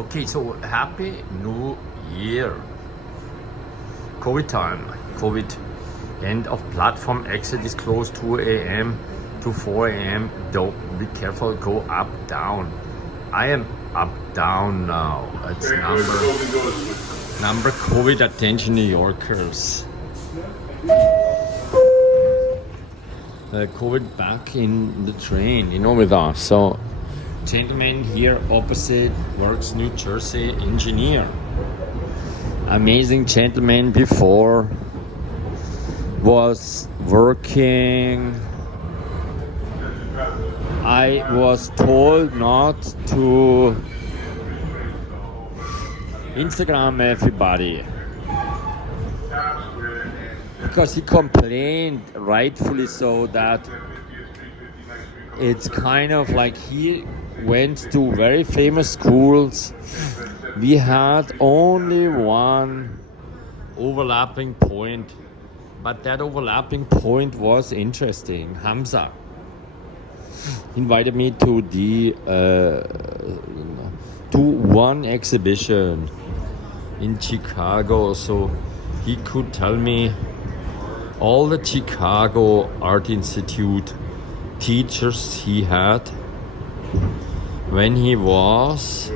Okay, so happy new year. COVID time. COVID end of platform exit is closed 2 a.m. to 4 a.m. Don't be careful, go up, down. I am up, down now. It's number COVID attention New Yorkers. COVID back in the train, with us. So, gentleman here opposite works New Jersey engineer. Amazing gentleman before was working. I was told not to Instagram everybody because he complained, rightfully so, that it's kind of like he went to very famous schools. We had only one overlapping point, but that overlapping point was interesting. Hamza invited me to one exhibition in Chicago, so he could tell me all the Chicago Art Institute teachers he had when he was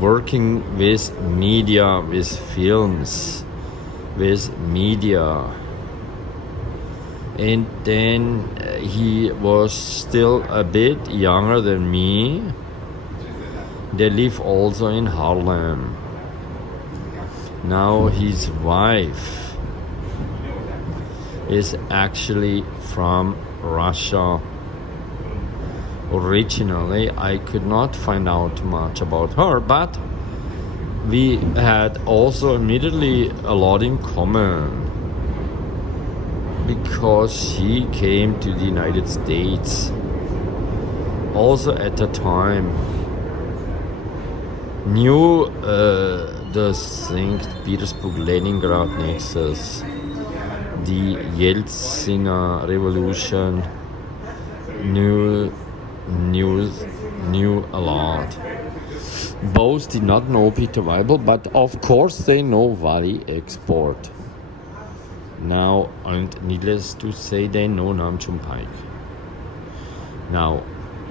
working with media, with films, with media. And then he was still a bit younger than me. They live also in Harlem. Now his wife is actually from Russia. Originally, I could not find out much about her, but we had also immediately a lot in common because she came to the United States also at the time, knew the St. Petersburg-Leningrad nexus, the Yeltsin revolution, knew a lot. Both did not know Peter Weibel, but of course they know Valley Export. Now, and needless to say, they know Nam Chum Paik. Now,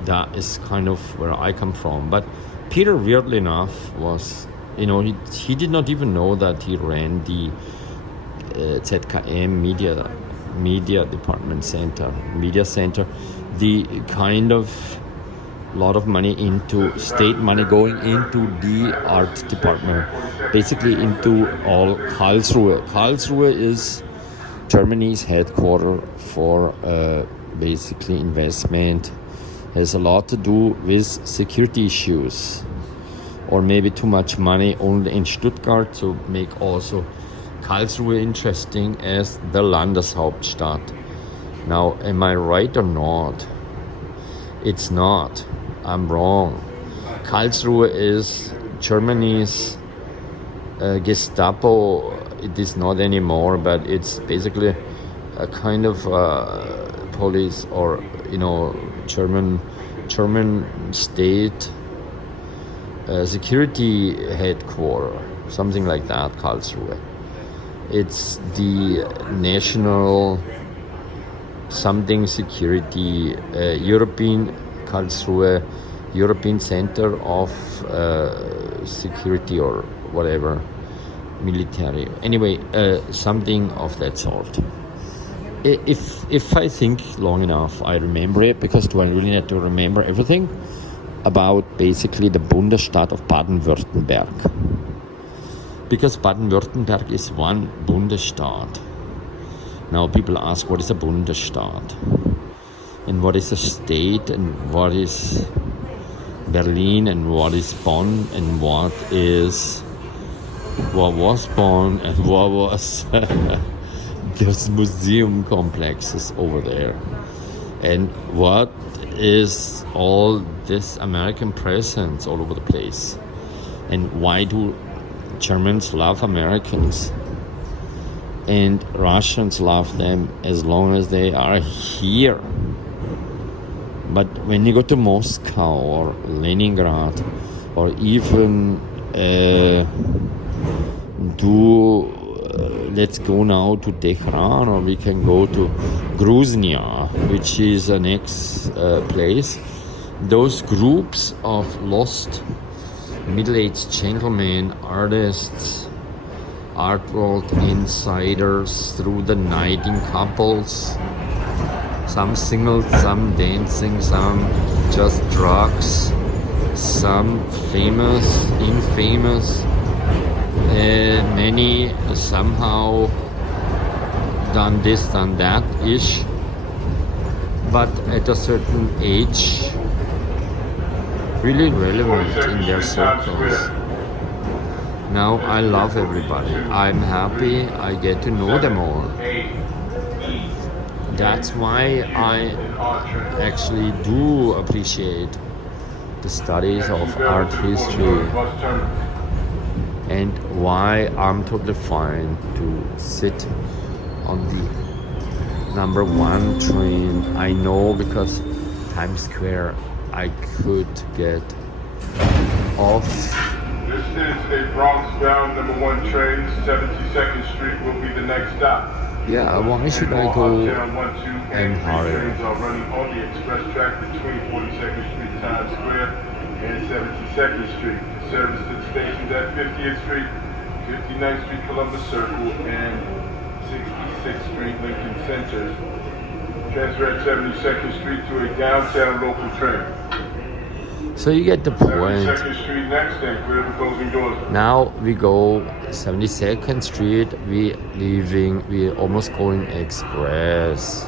that is kind of where I come from. But Peter, weirdly enough, was, he did not even know that he ran the ZKM media department center, media center, the kind of lot of money into state money going into the art department, basically into all Karlsruhe. Karlsruhe is Germany's headquarters for basically investment. Has a lot to do with security issues, or maybe too much money only in Stuttgart to make also Karlsruhe interesting as the Landeshauptstadt. Now, am I right or not? It's not. I'm wrong. Karlsruhe is Germany's Gestapo. It is not anymore, but it's basically a kind of police or German state security headquarters, something like that. Karlsruhe. It's the national something security European Karlsruhe, European Center of Security or whatever, military. Anyway, something of that sort. If I think long enough, I remember it, because do I really need to remember everything about basically the Bundesstaat of Baden-Württemberg? Because Baden-Württemberg is one Bundesstaat. Now people ask, what is a Bundesstaat? And what is a state? And what is Berlin? And what is Bonn? And what was Bonn? And what was those museum complexes over there? And what is all this American presence all over the place? And why do Germans love Americans? And Russians love them as long as they are here. But when you go to Moscow or Leningrad, or even let's go now to Tehran, or we can go to Gruznia, which is the next place. Those groups of lost middle-aged gentlemen, artists, art world insiders through the night in couples, some single, some dancing, some just drugs, some famous, infamous, many somehow done this, done that ish, but at a certain age really relevant in their circles. Now I love everybody. I'm happy I get to know them all. That's why I actually do appreciate the studies of art history, and why I'm totally fine to sit on the number 1 train. I know, because Times Square I could get off. This is a Bronx-bound number 1 train. 72nd Street will be the next stop. Yeah, why should I go and hurry? Trains are running on the express track between 42nd Street, Times Square, and 72nd Street. Service to the stations at 50th Street, 59th Street, Columbus Circle, and 66th Street, Lincoln Center. Transfer at 72nd Street to a downtown local train. So you get the point. 72nd Street next, and clear the closing doors. Now we go 72nd Street, we almost going express.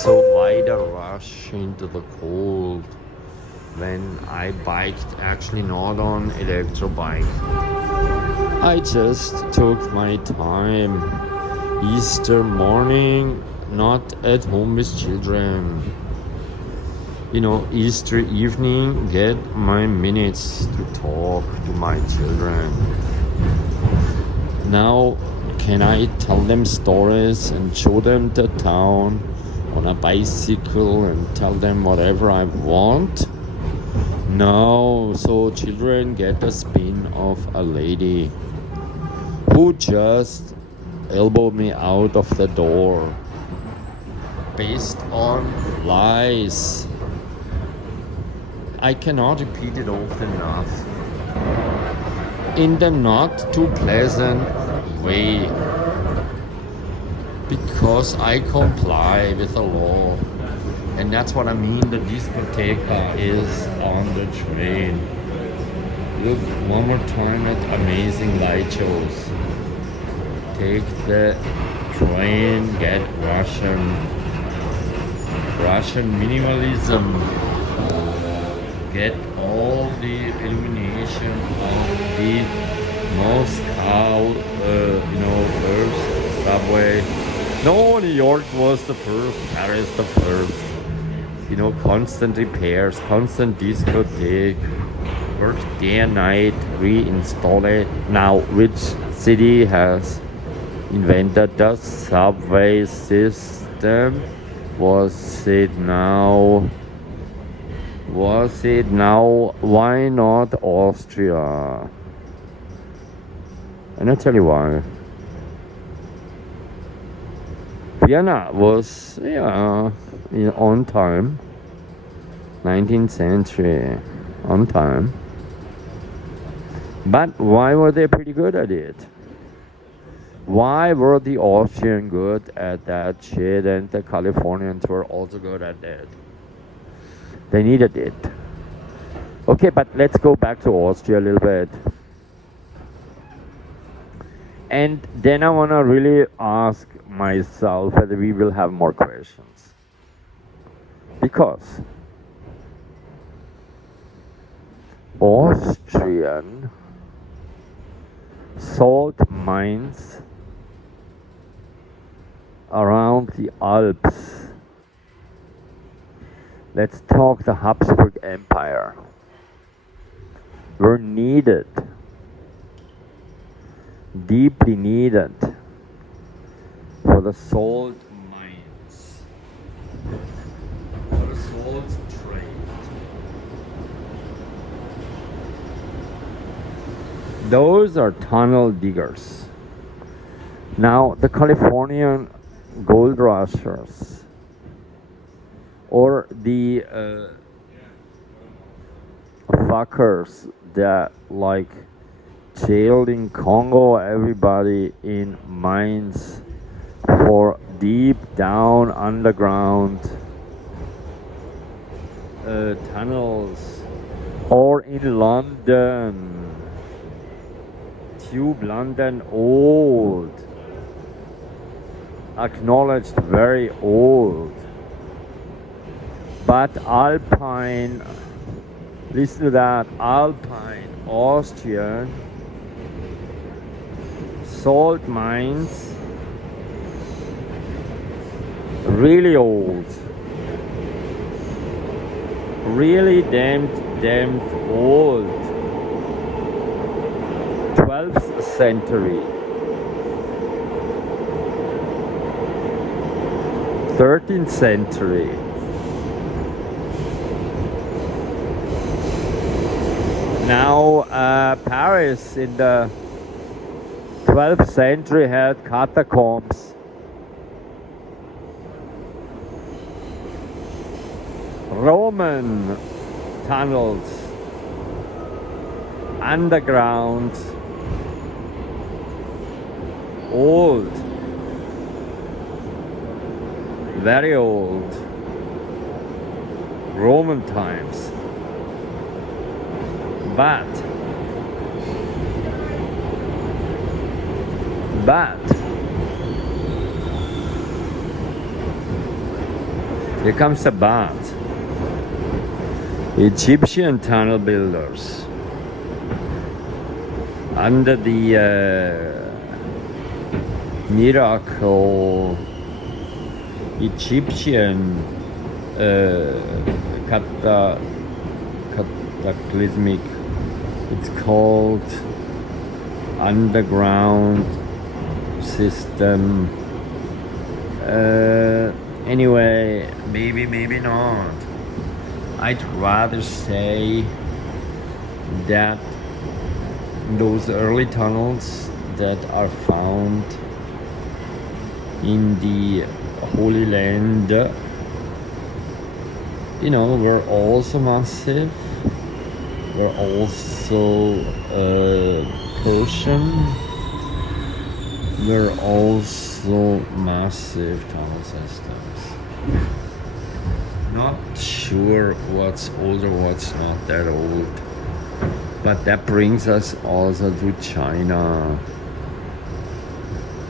So why the rush into the cold when I biked, actually not on electro bike. I just took my time. Easter morning, not at home with children. You know, Easter evening, get my minutes to talk to my children. Now, can I tell them stories and show them the town on a bicycle and tell them whatever I want? No, so children get a spin of a lady who just elbowed me out of the door based on lies. I cannot repeat it often enough. In the not too pleasant way, because I comply with the law. And that's what I mean, the discoteca is on the train. Look one more time at amazing light shows. Take the train, get Russian minimalism. Get all the illumination of the Moscow, first subway. No, New York was the first, Paris the first. Constant repairs, constant discotheque, work day and night, reinstall it. Now, which city has invented the subway system? Was it now? Why not Austria? And I'll tell you why. Vienna was, on time. 19th century, on time. But why were they pretty good at it? Why were the Austrians good at that shit and the Californians were also good at that? They needed it. Okay, but let's go back to Austria a little bit. And then I want to really ask myself whether we will have more questions. Because Austrian salt mines around the Alps. Let's talk the Habsburg Empire. Were needed, deeply needed, for the salt mines World Trade. Those are tunnel diggers. Now, the Californian gold rushers or the fuckers that like jailed in Congo everybody in mines for deep down underground tunnels, or in London, Tube London, old, acknowledged very old, but Alpine, listen to that, Alpine Austrian salt mines, really old, really damned old, 12th century, 13th century. Now Paris in the 12th century had catacombs. Roman tunnels, underground, old, very old, Roman times. But here comes the but. Egyptian tunnel builders under the miracle Egyptian cataclysmic, it's called underground system. Anyway, maybe not. I'd rather say that those early tunnels that are found in the Holy Land, were also massive, were also Persian, were also massive tunnel systems. Not sure what's old or what's not that old, but that brings us also to China.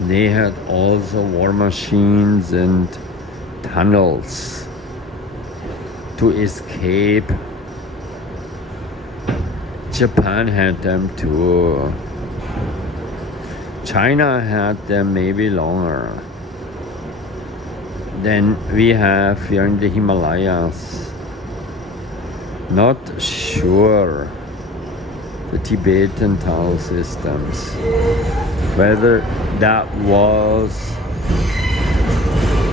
They had also war machines and tunnels to escape. Japan had them too. China had them maybe longer. Then we have here in the Himalayas, not sure, the Tibetan tunnel systems, whether that was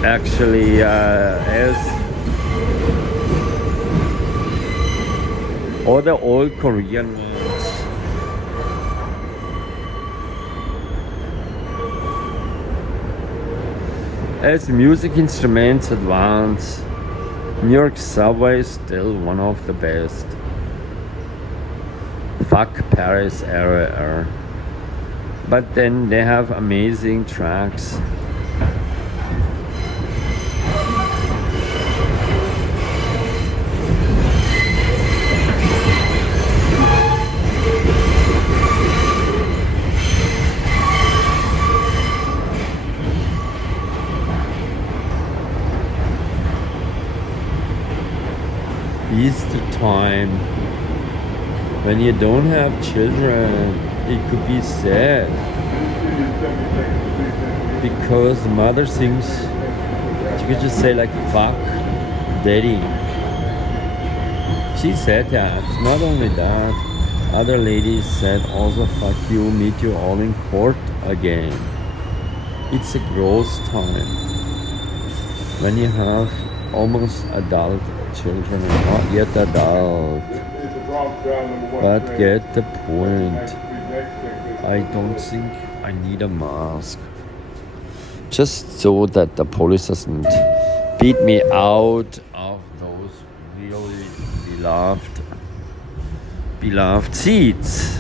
actually or the old Korean ones. As music instruments advance, New York subway is still one of the best. Fuck Paris era. But then they have amazing tracks. Easter time, when you don't have children, it could be sad because the mother thinks she could just say like fuck daddy. She said that. Not only that, other ladies said also fuck you, meet you all in court again. It's a growth time when you have almost adult children, not yet adult, It's the Bronx Brown number 1 but train. get the 39th point. Street, next section. I don't think I need a mask. Just so that the police doesn't beat me out of those really beloved seats.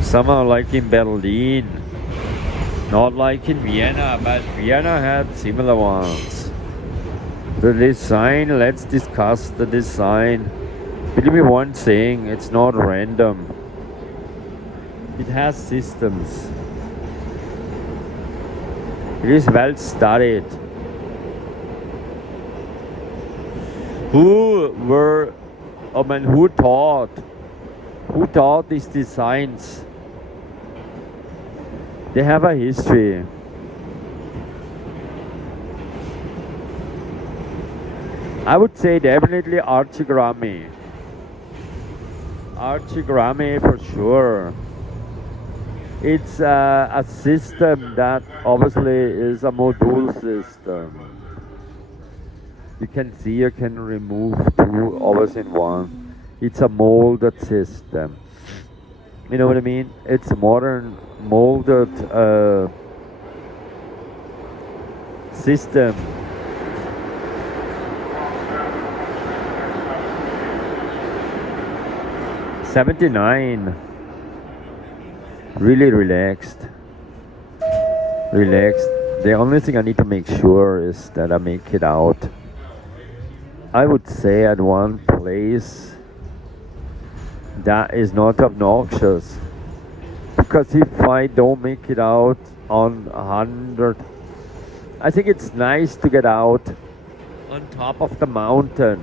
Somehow like in Berlin, not like in Vienna, but Vienna had similar ones. The design, let's discuss the design. Believe me one thing, it's not random. It has systems. It is well studied. Who taught these designs? They have a history. I would say definitely Archigrammy. Archigrammy for sure. It's a system that obviously is a module system. You can see you can remove two always in one. It's a molded system. You know what I mean? It's a modern molded system. '79. Really relaxed. The only thing I need to make sure is that I make it out. I would say at one place that is not obnoxious. Because if I don't make it out on 100, I think it's nice to get out on top of the mountain.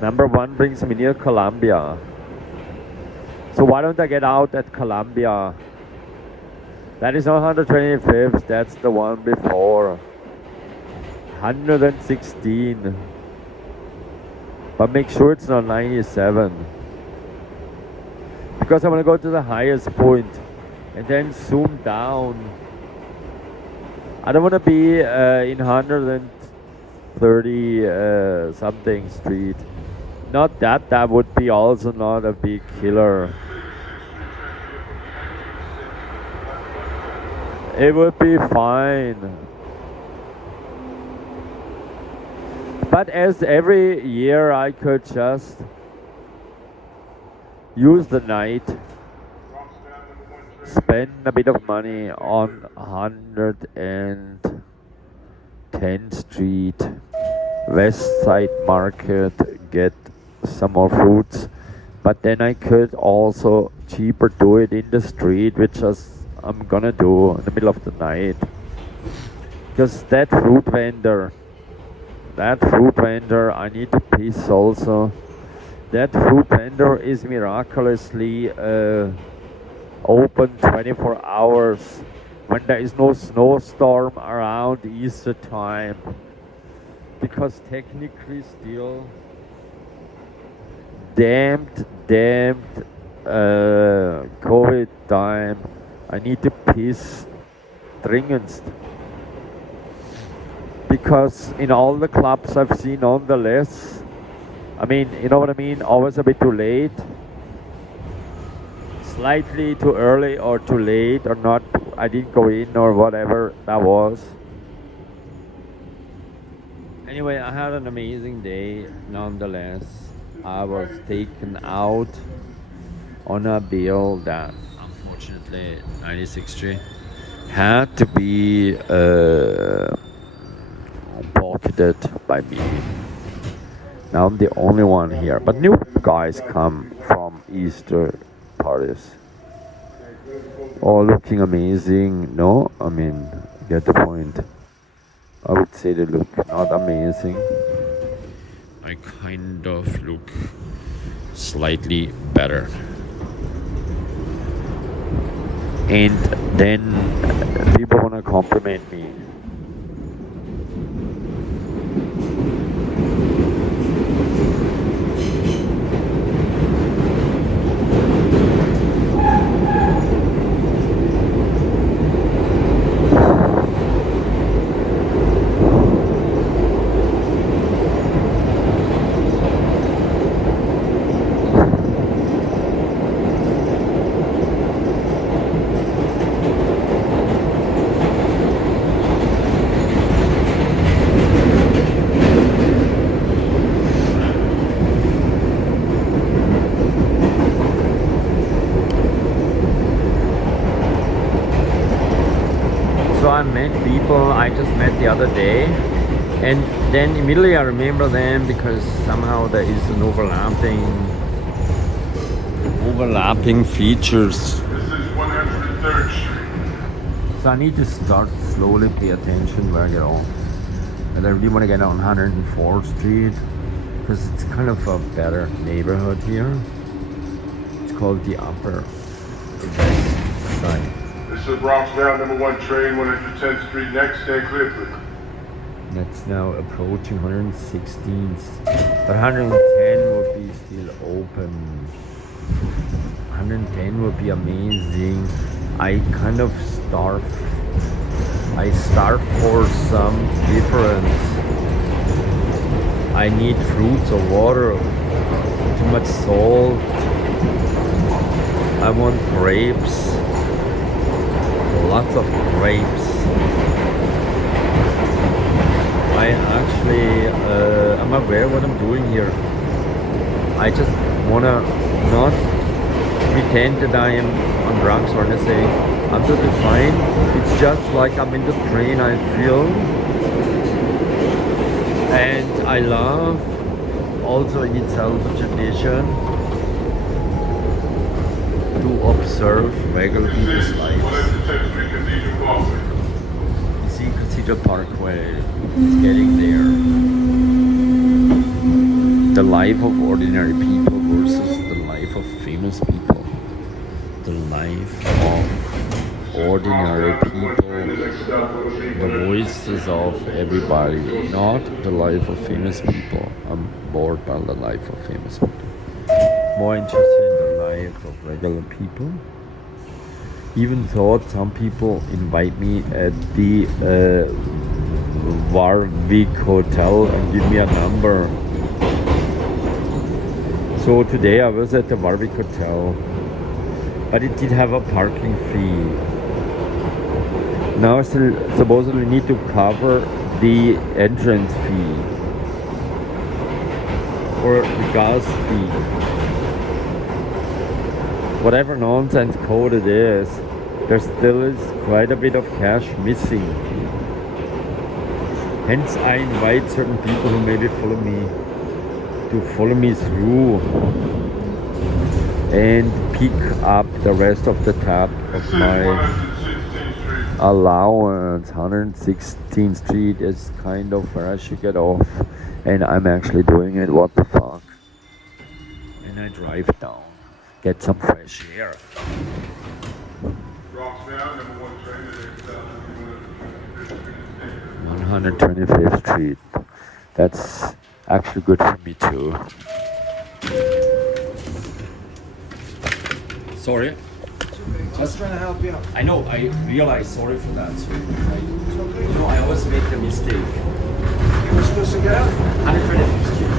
Number one brings me near Columbia. So why don't I get out at Columbia? That is not 125th, that's the one before. 116. But make sure it's not 97. Because I want to go to the highest point and then zoom down. I don't want to be in 130 something street. Not that would be also not a big killer. It would be fine. But as every year I could just use the night, spend a bit of money on 110th Street, West Side Market, get some more fruits. But then I could also cheaper do it in the street, which I'm gonna do in the middle of the night. Because that fruit vendor, I need to piss also. That fruit vendor is miraculously open 24 hours when there is no snowstorm around Easter time. Because technically still damned COVID time, I need to piss dringendst. Because in all the clubs I've seen nonetheless, I mean, you know what I mean, always a bit too late, slightly too early or too late or not, I didn't go in or whatever that was. Anyway, I had an amazing day nonetheless. I was taken out on a bill that unfortunately 96th Street had to be pocketed by me. Now I'm the only one here, but new guys come from Easter parties. All looking amazing. No, I mean, get the point. I would say they look not amazing. I kind of look slightly better. And then people want to compliment me. I just met the other day. And then immediately I remember them because somehow there is an overlapping features. This is 103rd Street. So I need to start slowly pay attention where I get off. And I really want to get on 104th Street because it's kind of a better neighborhood here. It's called the Upper West Side. This is Bronx Bound number 1 train, 110th Street next, stand clear, please. That's now approaching 116th. But 110 will be still open. 110 would be amazing. I kind of starve for some difference. I need fruits or water, too much salt. I want grapes, lots of grapes. I actually, I'm aware what I'm doing here. I just wanna not pretend that I am on drugs or anything. I'm totally fine. It's just like I'm in the train, I feel. And I love also in itself a tradition to observe regular people's lives. 110th Street Cathedral Parkway. You see Cathedral Parkway is getting there. The life of ordinary people versus the life of famous people. The life of ordinary people, the voices of everybody, not the life of famous people. I'm bored by the life of famous people. More interested in the life of regular people. Even thought some people invite me at the Warwick Hotel and give me a number. So today I was at the Warwick Hotel, but it did have a parking fee. Now I still supposedly need to cover the entrance fee or the gas fee. Whatever nonsense code it is, there still is quite a bit of cash missing. Hence I invite certain people who maybe follow me to follow me through and pick up the rest of the tab of my allowance. 116th Street is kind of where I should get off, and I'm actually doing it. What the fuck? And I drive down, get some fresh air. Bronx Bound number 1 train at 125th Street. That's actually good for me too. Sorry. Just trying to help you out. I know, I realize, sorry for that. I always make the mistake. You were supposed to get out? 125th Street.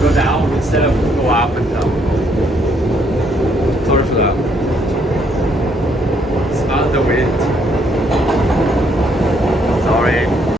Go down instead of go up and down. Sorry for that. Smell the wind. Sorry.